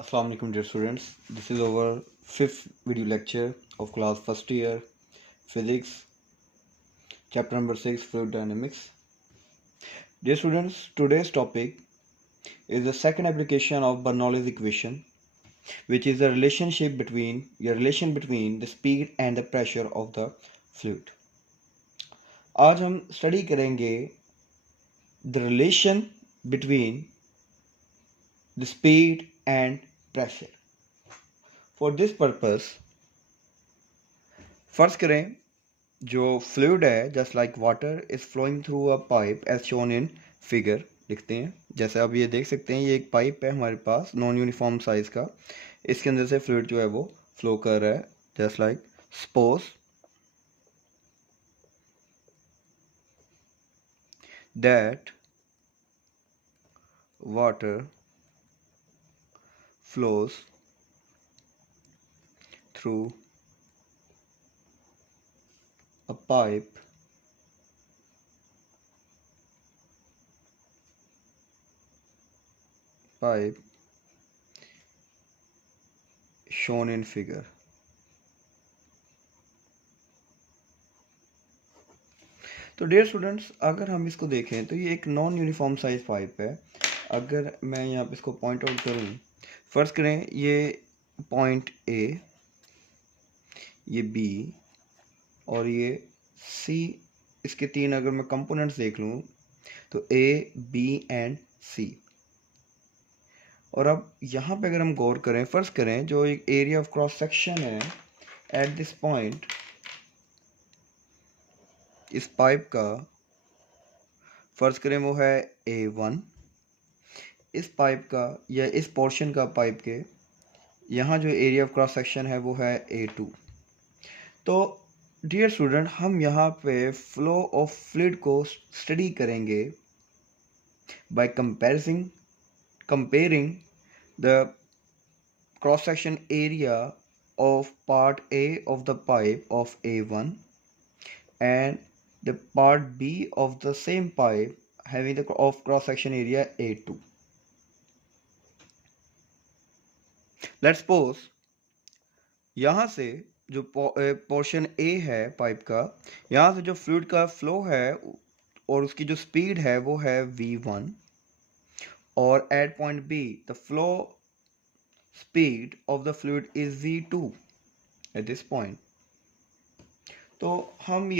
Assalamu alaikum dear students. This is our fifth video lecture of class first year physics chapter number 6 fluid dynamics. Dear students, today's topic is the second application of Bernoulli's equation, which is the relation between the speed and the pressure of the fluid. आज हम study करेंगे the relation between the speed and pressure. For this purpose, फर्ज करें जो fluid है just like water is flowing through a pipe as shown in figure लिखते हैं। जैसे आप ये देख सकते हैं, ये एक पाइप है हमारे पास नॉन यूनिफॉर्म साइज का, इसके अंदर से फ्लूइड जो है वो फ्लो कर रहा है। Just like suppose that water flows through a pipe shown in figure. तो डियर स्टूडेंट्स, अगर हम इसको देखें तो ये एक नॉन यूनिफॉर्म साइज पाइप है। अगर मैं यहाँ पे इसको पॉइंट आउट करूँ, फर्स्ट करें ये पॉइंट ए, ये बी और ये सी, इसके तीन अगर मैं कंपोनेंट्स देख लूँ तो ए, बी एंड सी। और अब यहाँ पे अगर हम गौर करें, फर्स्ट करें जो एक एरिया ऑफ क्रॉस सेक्शन है एट दिस पॉइंट, इस पाइप का फर्ज करें वो है A1, इस पाइप का या इस पोर्शन का पाइप के यहाँ जो एरिया ऑफ क्रॉस सेक्शन है वो है A2। तो डियर स्टूडेंट, हम यहाँ पे फ्लो ऑफ फ्लूइड को स्टडी करेंगे by comparing the cross section area of part A of the pipe of A1 and the part B of the same pipe having the of cross section area A2. Let's suppose यहाँ से जो portion A है pipe का, यहाँ से जो fluid का flow है और उसकी जो स्पीड है वो है V1 और at point B the flow speed of the fluid is V2 at this point. तो हम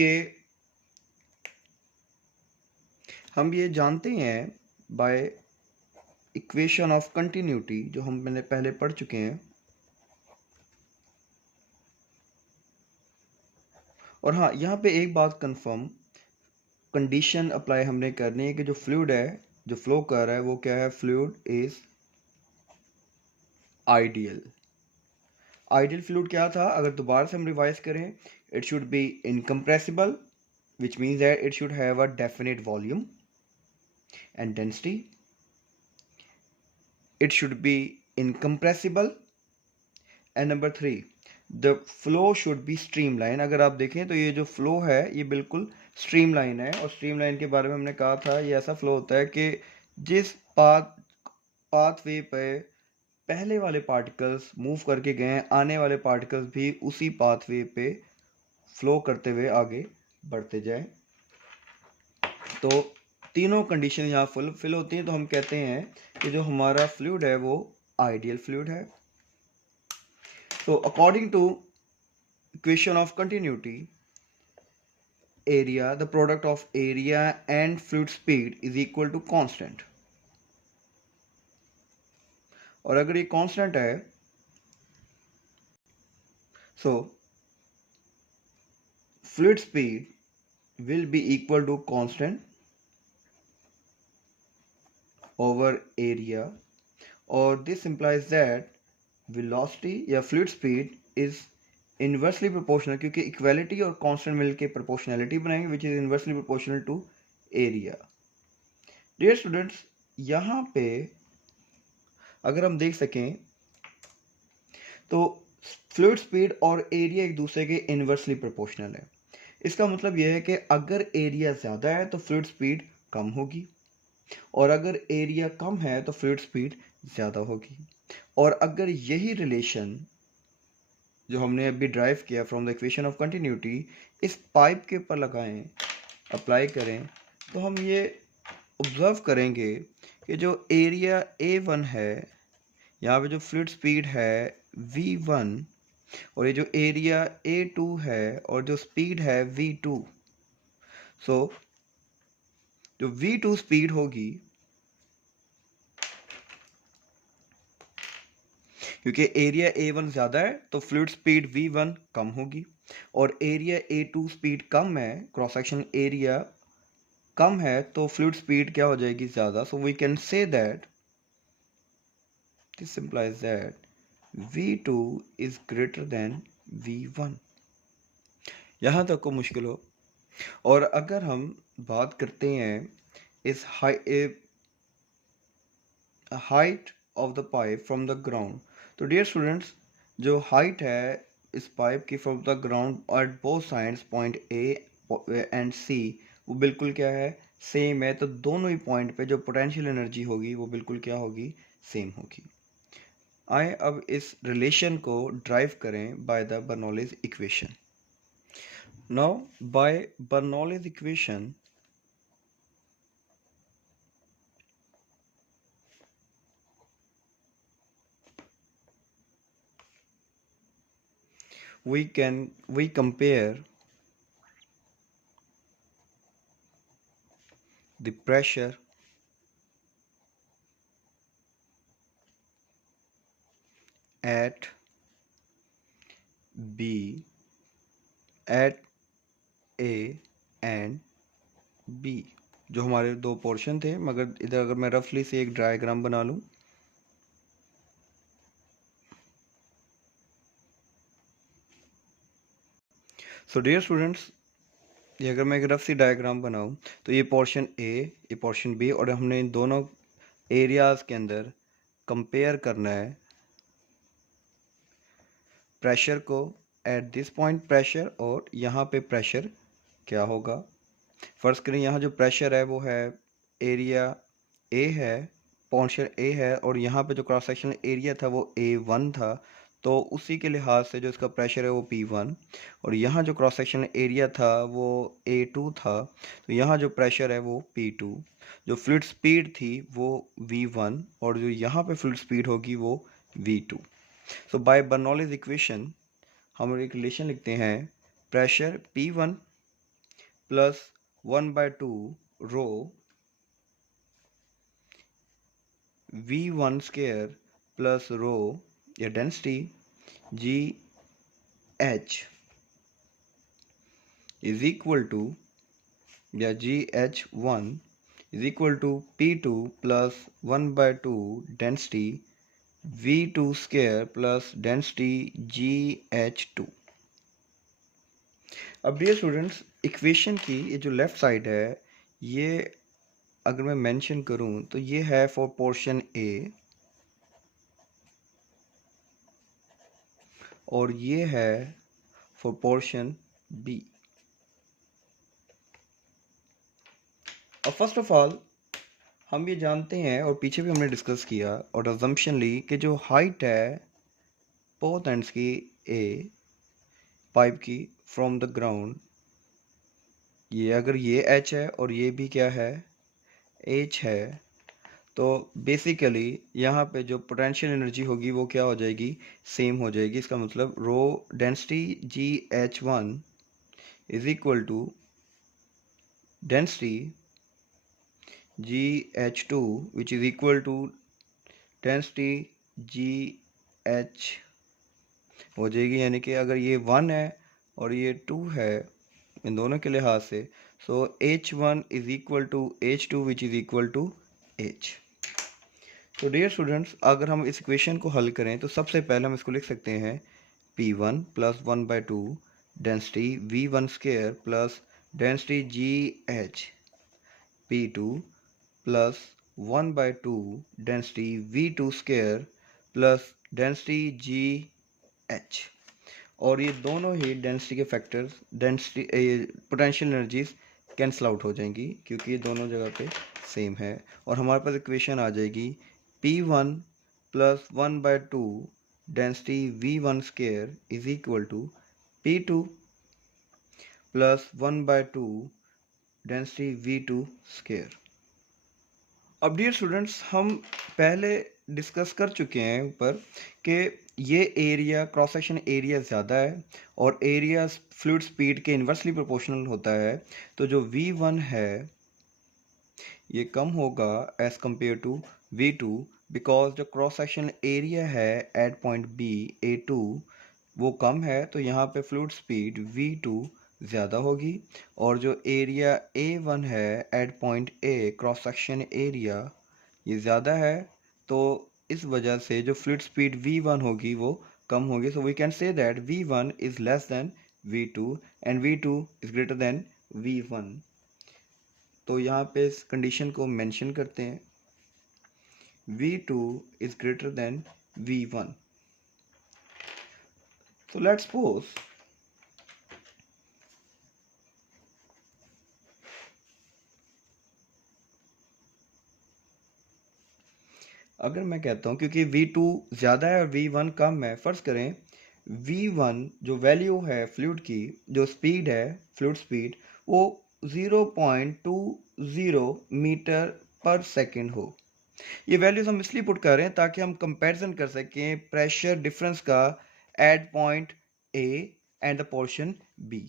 ये जानते हैं बाय इक्वेशन ऑफ कंटिन्यूटी, जो हम मैंने पहले पढ़ चुके हैं। और हाँ, यहाँ पे एक बात कंफर्म कंडीशन अप्लाई हमने करनी है कि जो फ्लूइड है जो फ्लो कर रहा है वो क्या है, fluid is ideal. Ideal fluid क्या था, अगर दोबारा से हम रिवाइज करें, it should be incompressible, which means that it should have a definite volume and density. It should be incompressible, and number 3, the flow should be streamline. अगर आप देखें तो ये जो फ्लो है ये बिल्कुल स्ट्रीमलाइन है, और स्ट्रीमलाइन के बारे में हमने कहा था ये ऐसा फ्लो होता है कि जिस पाथवे पे पहले वाले पार्टिकल्स मूव करके गए, आने वाले पार्टिकल्स भी उसी पाथवे पे फ्लो करते हुए आगे बढ़ते जाए। तो तीनों कंडीशन यहाँ फुल होती हैं, तो हम कहते हैं कि जो हमारा फ्लूइड है वो आइडियल फ्लूइड है। तो according to equation of continuity, area, the product of area and fluid speed is equal to constant. और अगर ये कांस्टेंट है, so fluid speed will be equal to constant over area, or this implies that velocity या fluid speed is inversely proportional, क्योंकि equality और constant मिलके proportionality बनाएंगे which is inversely proportional to area. Dear students, यहाँ पे अगर हम देख सकें तो fluid speed और area एक दूसरे के inversely proportional है। इसका मतलब यह है कि अगर एरिया ज़्यादा है तो फ्लूइड स्पीड कम होगी, और अगर एरिया कम है तो फ्लूइड स्पीड ज़्यादा होगी। और अगर यही रिलेशन जो हमने अभी ड्राइव किया from the equation of continuity इस पाइप के ऊपर लगाएं, अप्लाई करें, तो हम ये ऑब्जर्व करेंगे कि जो एरिया A1 है, यहाँ पे जो फ्लूइड स्पीड है V1, और ये जो एरिया A2 है और जो स्पीड है V2, सो जो V2 स्पीड होगी, क्योंकि एरिया A1 ज़्यादा है तो फ्लूइड स्पीड V1 कम होगी, और एरिया A2 स्पीड कम है, क्रॉस सेक्शन एरिया कम है, तो फ्लूइड स्पीड क्या हो जाएगी ज़्यादा. So we can say that this implies that V2 is greater than V1. यहाँ तक को मुश्किल हो. और अगर हम बात करते हैं इस height of the pipe from the ground, तो डियर स्टूडेंट्स जो हाइट है इस पाइप की from the ground at both sides point a and c, वो बिल्कुल क्या है, सेम है. तो दोनों ही पॉइंट पे जो पोटेंशियल एनर्जी होगी वो बिल्कुल क्या होगी, सेम होगी. आए अब इस रिलेशन को ड्राइव करें by the Bernoulli's equation. Now by Bernoulli's equation we compare the pressure at B, at A and B. जो हमारे दो पोर्शन थे, मगर इधर अगर मैं रफली से एक डायग्राम बना लूं, सो डियर स्टूडेंट्स ये अगर मैं एक रफ सी डायग्राम बनाऊं तो ये पोर्शन ए, ये पोर्शन बी, और हमने इन दोनों एरियाज के अंदर कंपेयर करना है प्रेशर को एट दिस पॉइंट प्रेशर, और यहाँ पे प्रेशर क्या होगा. फर्स्ट करें यहाँ जो प्रेशर है वो है एरिया ए है, पोर्शन ए है, और यहाँ पे जो क्रॉस सेक्शन एरिया था वो A1 था, तो उसी के लिहाज से जो इसका प्रेशर है वो P1, और यहाँ जो क्रॉस सेक्शन एरिया था वो A2 था, तो यहाँ जो प्रेशर है वो P2, जो फ्लूइड स्पीड थी वो V1, और जो यहाँ पे फ्लूइड स्पीड होगी वो V2. सो बाय बर्नौलीज इक्वेशन हम एक रिलेशन लिखते हैं, pressure P1 plus 1/2 rho V1 square plus rho या density GH is equal to, या GH1 is equal to P2 plus 1/2 density V2 square plus density GH2. अब dear students equation की ये जो लेफ्ट साइड है, ये अगर मैं मेंशन करूं तो ये है फॉर पोर्शन ए, और ये है फॉर पोर्शन बी. और फर्स्ट ऑफ ऑल हम ये जानते हैं, और पीछे भी हमने डिस्कस किया और अजम्पशन ली, कि जो हाइट है बोथ एंड्स की ए पाइप की फ्रॉम द ग्राउंड, ये अगर ये h है और ये भी क्या है, h है, तो बेसिकली यहाँ पे जो पोटेंशियल एनर्जी होगी वो क्या हो जाएगी, सेम हो जाएगी. इसका मतलब rho density GH1 is equal to density GH2 which is equal to density GH हो जाएगी. यानी कि अगर ये 1 है और ये 2 है इन दोनों के लिहाज से, so H1 is equal to H2 which is equal to H. तो डियर स्टूडेंट्स अगर हम इस इक्वेशन को हल करें तो सबसे पहले हम इसको लिख सकते हैं P1 plus 1/2 density V1 square plus density GH, P2 plus 1/2 density V2 square plus density GH. और ये दोनों ही डेंसिटी के factors, density potential energies cancel out हो जाएंगी क्योंकि ये दोनों जगह पे सेम है, और हमारे पास इक्वेशन आ जाएगी P1 plus 1/2 density V1 square is equal to P2 plus 1/2 density V2 square. अब डियर स्टूडेंट्स, हम पहले डिस्कस कर चुके हैं ऊपर कि ये एरिया, क्रॉस सेक्शन एरिया ज़्यादा है और एरिया फ्लूइड स्पीड के इन्वर्सली प्रोपोर्शनल होता है, तो जो V1 है ये कम होगा as compare to V2 because जो क्रॉस सेक्शन एरिया है एट पॉइंट B A2 वो कम है, तो यहाँ पे फ्लूइड स्पीड V2 ज़्यादा होगी और जो एरिया A1 है at point A cross section area ये ज़्यादा है, तो इस वजह से जो फ्लूइड स्पीड V1 होगी वो कम होगी। So we can say that V1 is less than V2 and V2 is greater than V1। तो यहाँ पे इस कंडीशन को मेंशन करते हैं, V2 is greater than V1। So let's suppose अगर मैं कहता हूँ क्योंकि V2 ज़्यादा है और V1 कम है, फ़र्ज़ करें V1 जो वैल्यू है फ्लूइड की, जो स्पीड है फ्लूइड स्पीड, वो 0.20 मीटर पर सेकेंड हो। ये वैल्यूज हम इसलिए पुट कर रहे हैं ताकि हम कंपैरिजन कर सकें प्रेशर डिफरेंस का at point A and the portion B।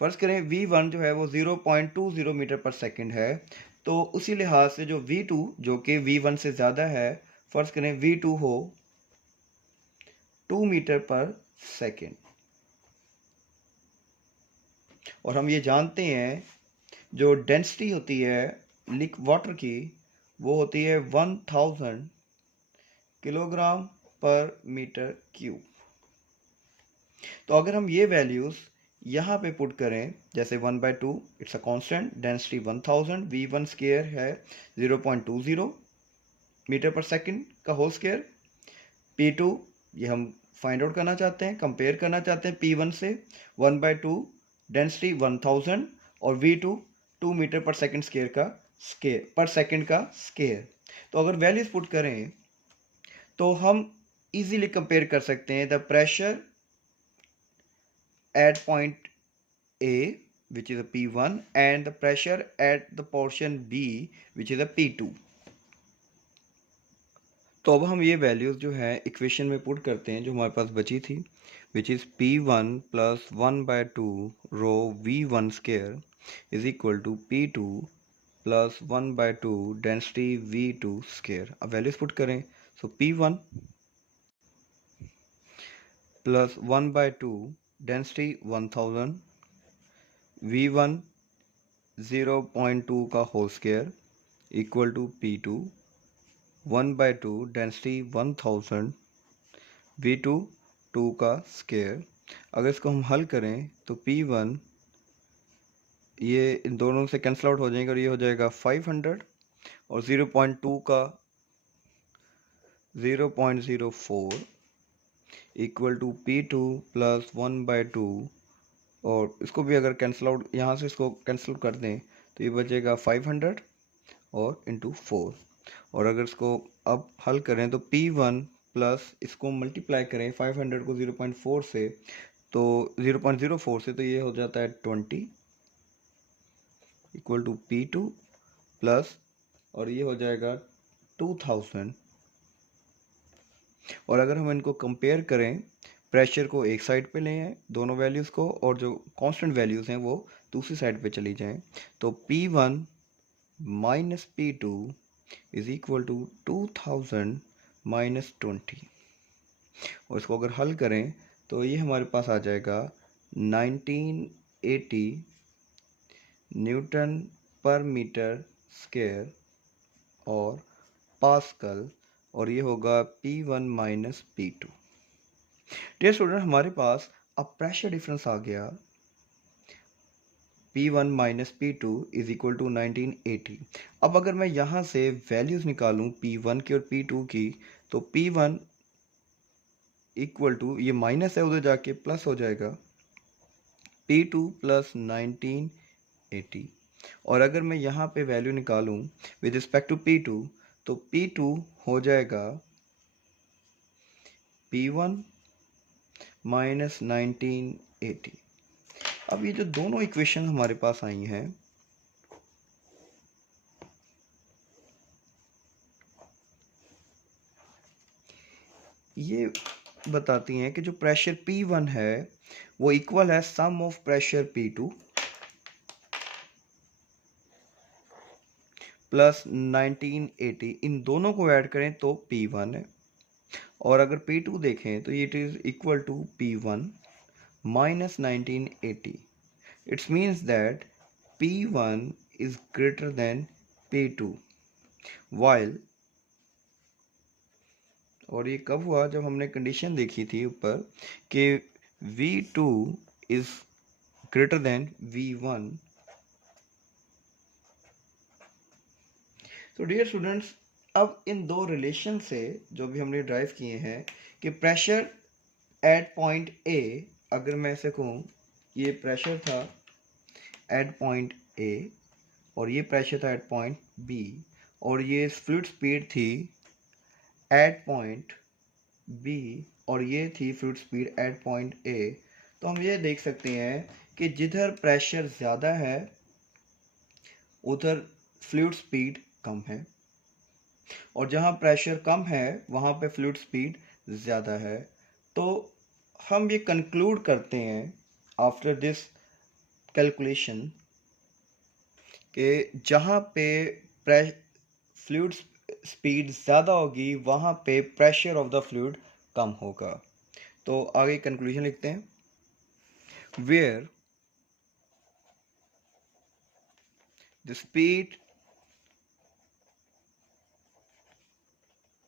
फर्ज करें V1 जो है वो 0.20 मीटर पर सेकेंड है, तो उसी लिहाज से जो V2 जो कि V1 से ज़्यादा है, फर्ज करें V2 हो 2 मीटर पर सेकेंड। और हम ये जानते हैं जो डेंसिटी होती है लिक वाटर की वो होती है 1000 किलोग्राम पर मीटर क्यूब। तो अगर हम ये वैल्यूज़ यहाँ पे पुट करें, जैसे 1/2 it's a constant, density 1000, V1 square है 0.20 मीटर पर सेकंड का होल स्क्वायर, P2 ये हम फाइंड आउट करना चाहते हैं, कंपेयर करना चाहते हैं P1 से, 1/2 डेंसिटी 1000 और V2 2 मीटर पर सेकंड स्क्वायर का स्क्वायर पर सेकंड का स्क्वायर। तो अगर वैल्यूज पुट करें तो हम इजीली कंपेयर कर सकते हैं the pressure at point A which is a P1 and the pressure at the portion B which is a P2। तो अब हम ये वैल्यूज जो है इक्वेशन में पुट करते हैं जो हमारे पास बची थी, which is P1 plus 1/2 rho V1 square is equal to P2 plus 1/2 density V2 square। अब वैल्यूज पुट करें, so P1 plus 1/2 density 1000 V1 0.2 का whole square equal to P2 1/2 density 1000 V2 2 का स्क्वायर। अगर इसको हम हल करें तो P1 ये इन दोनों से कैंसिल आउट हो जाएगा और ये हो जाएगा 500 और 0.2 का 0.04 इक्वल टू P2 प्लस 1/2 और इसको भी अगर कैंसिल आउट यहाँ से इसको कैंसिल कर दें तो ये बचेगा 500 और इंटू 4। और अगर इसको अब हल करें तो P1 प्लस इसको मल्टीप्लाई करें 500 को 0.4 से, तो 0.04 से, तो ये हो जाता है 20 इक्वल टू P2 प्लस और ये हो जाएगा 2000। और अगर हम इनको कंपेयर करें, प्रेशर को एक साइड पे ले आए दोनों वैल्यूज़ को और जो कांस्टेंट वैल्यूज़ हैं वो दूसरी साइड पे चली जाएं, तो P1 minus P2 is equal to 2000 minus 20। और इसको अगर हल करें तो ये हमारे पास आ जाएगा 1980 न्यूटन पर मीटर स्क्वायर और पास्कल, और ये होगा P1 minus P2। Dear student, हमारे पास अब प्रेशर डिफरेंस आ गया P1 minus P2 is equal to 1980। अब अगर मैं यहाँ से वैल्यूज़ निकालूँ P1 की और P2 की, तो P1 इक्वल टू, ये माइनस है उधर जाके प्लस हो जाएगा P2 प्लस 1980। और अगर मैं यहाँ पे वैल्यू निकालूँ विद रिस्पेक्ट टू P2, तो P2 हो जाएगा P1 माइनस 1980। अब ये जो दोनों इक्वेशन हमारे पास आई हैं, ये बताती हैं कि जो प्रेशर P1 है वो इक्वल है सम ऑफ प्रेशर P2 प्लस 1980, इन दोनों को ऐड करें तो P1 है। और अगर P2 देखें तो it is equal to P1 minus 1980. It means that P1 is greater than P2 while, और ये कब हुआ, जब हमने कंडीशन देखी थी ऊपर कि V2 is greater than V1। तो डियर स्टूडेंट्स, अब इन दो रिलेशन से जो भी हमने ड्राइव किए हैं कि प्रेशर एट पॉइंट ए, अगर मैं ऐसे कहूँ ये प्रेशर था एट पॉइंट ए और ये प्रेशर था एट पॉइंट बी और ये फ्लूइड स्पीड थी एट पॉइंट बी और ये थी fluid speed at point A, तो हम ये देख सकते हैं कि जिधर प्रेशर ज़्यादा है उधर फ्लूइड स्पीड कम है और जहाँ प्रेशर कम है वहाँ पे फ्लूइड स्पीड ज़्यादा है। तो हम ये कंक्लूड करते हैं आफ्टर दिस कैलकुलेशन कि जहाँ पे फ्लूइड स्पीड ज़्यादा होगी वहाँ पे प्रेशर ऑफ द फ्लूइड कम होगा। तो आगे कंक्लूजन लिखते हैं, where the speed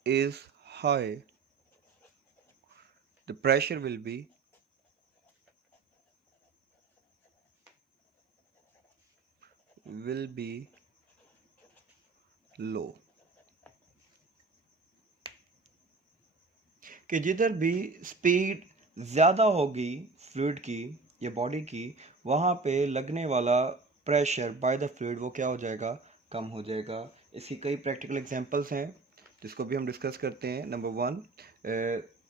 is high, the pressure will be low। कि जिधर भी स्पीड ज़्यादा होगी फ्लूइड की या बॉडी की वहाँ पे लगने वाला प्रेशर बाय द फ्लूइड वो क्या हो जाएगा, कम हो जाएगा। इसकी कई प्रैक्टिकल एग्जांपल्स हैं जिसको भी हम डिस्कस करते हैं। Number 1,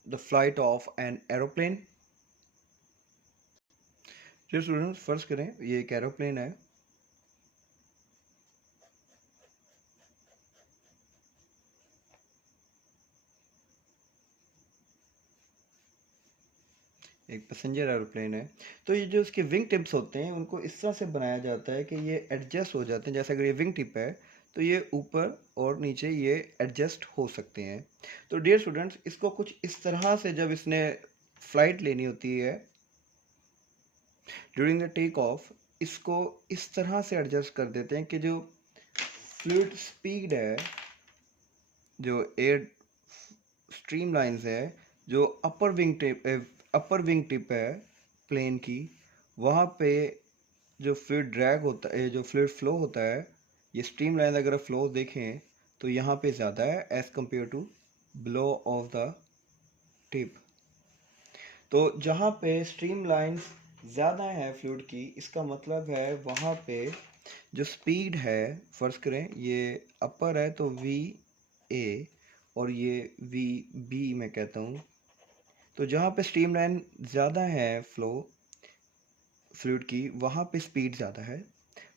the flight of an aeroplane. चलिए स्टूडेंट्स फर्स्ट करें, ये एक एरोप्लेन है, एक पैसेंजर एरोप्लेन है। तो ये जो इसके विंग टिप्स होते हैं उनको इस तरह से बनाया जाता है कि ये एडजस्ट हो जाते हैं। जैसे अगर ये विंग टिप है तो ये ऊपर और नीचे ये एडजस्ट हो सकते हैं। तो डियर स्टूडेंट्स, इसको कुछ इस तरह से जब इसने फ्लाइट लेनी होती है ड्यूरिंग द टेक ऑफ, इसको इस तरह से एडजस्ट कर देते हैं कि जो फ्लूइड स्पीड है, जो एयर स्ट्रीम लाइंस है, जो अपर विंग टिप है प्लेन की, वहाँ पे जो फ्लूइड ड्रैग होता है, जो फ्लूइड फ्लो होता है, ये स्ट्रीम लाइन अगर फ्लो देखें तो यहाँ पे ज़्यादा है as compare to below of the tip. तो जहाँ पे स्ट्रीम लाइंस ज़्यादा है फ्लूइड की, इसका मतलब है वहाँ पे जो स्पीड है, फर्स्ट करें ये अपर है तो वी ए और ये वी बी मैं कहता हूँ। तो जहाँ पे स्ट्रीम लाइन ज़्यादा है फ्लूइड की वहाँ पे स्पीड ज़्यादा है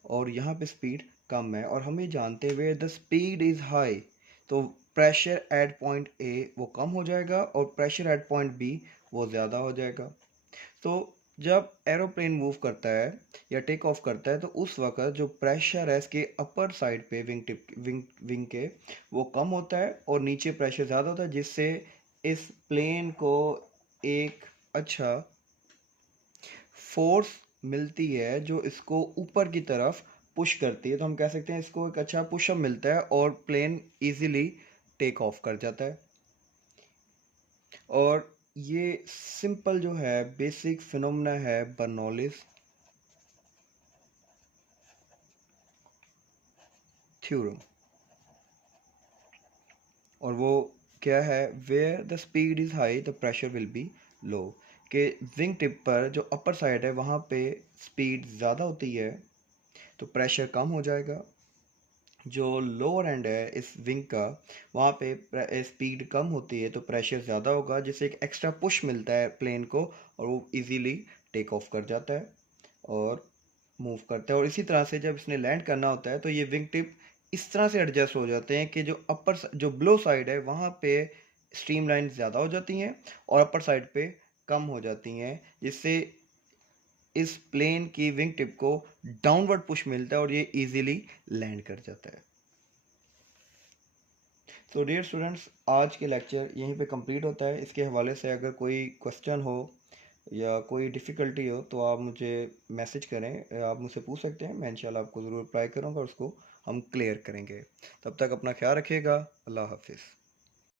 और यहाँ पे स्पीड कम है। और हम ये जानते हुए द स्पीड इज़ हाई, तो प्रेशर एट पॉइंट ए वो कम हो जाएगा और प्रेशर एट पॉइंट बी वो ज़्यादा हो जाएगा। तो जब एरोप्लेन मूव करता है या टेक ऑफ करता है तो उस वक्त जो प्रेशर है इसके अपर साइड पे विंग के वो कम होता है और नीचे प्रेशर ज़्यादा होता है, जिससे इस प्लेन को एक अच्छा फोर्स मिलती है जो इसको ऊपर की तरफ पुश करती है। तो हम कह सकते हैं इसको एक अच्छा पुशअप मिलता है और प्लेन इजीली टेक ऑफ कर जाता है। और ये सिंपल जो है बेसिक फिनोमेना है बर्नौलीज थ्योरम, और वो क्या है, where the speed is high the pressure will be low. के विंग टिप पर जो अपर साइड है वहाँ पे स्पीड ज़्यादा होती है तो प्रेशर कम हो जाएगा, जो लोअर एंड है इस विंग का, वहाँ पे स्पीड कम होती है तो प्रेशर ज़्यादा होगा, जिससे एक एक्स्ट्रा पुश मिलता है प्लेन को और वो इजीली टेक ऑफ कर जाता है और मूव करता है। और इसी तरह से जब इसने लैंड करना होता है तो ये विंग टिप इस तरह से एडजस्ट हो जाते हैं कि जो ब्लो साइड है वहाँ पे स्ट्रीमलाइन ज़्यादा हो जाती हैं और अपर साइड पे कम हो जाती हैं, जिससे इस प्लेन की विंग टिप को डाउनवर्ड पुश मिलता है और ये इजीली लैंड कर जाता है। तो डियर स्टूडेंट्स, आज के लेक्चर यहीं पे कंप्लीट होता है। इसके हवाले से अगर कोई क्वेश्चन हो या कोई डिफ़िकल्टी हो तो आप मुझे मैसेज करें, आप मुझसे पूछ सकते हैं, मैं इंशाल्लाह आपको ज़रूर रिप्लाई करूँगा और उसको हम क्लियर करेंगे। तब तक अपना ख्याल रखिएगा। अल्लाह हाफिज़।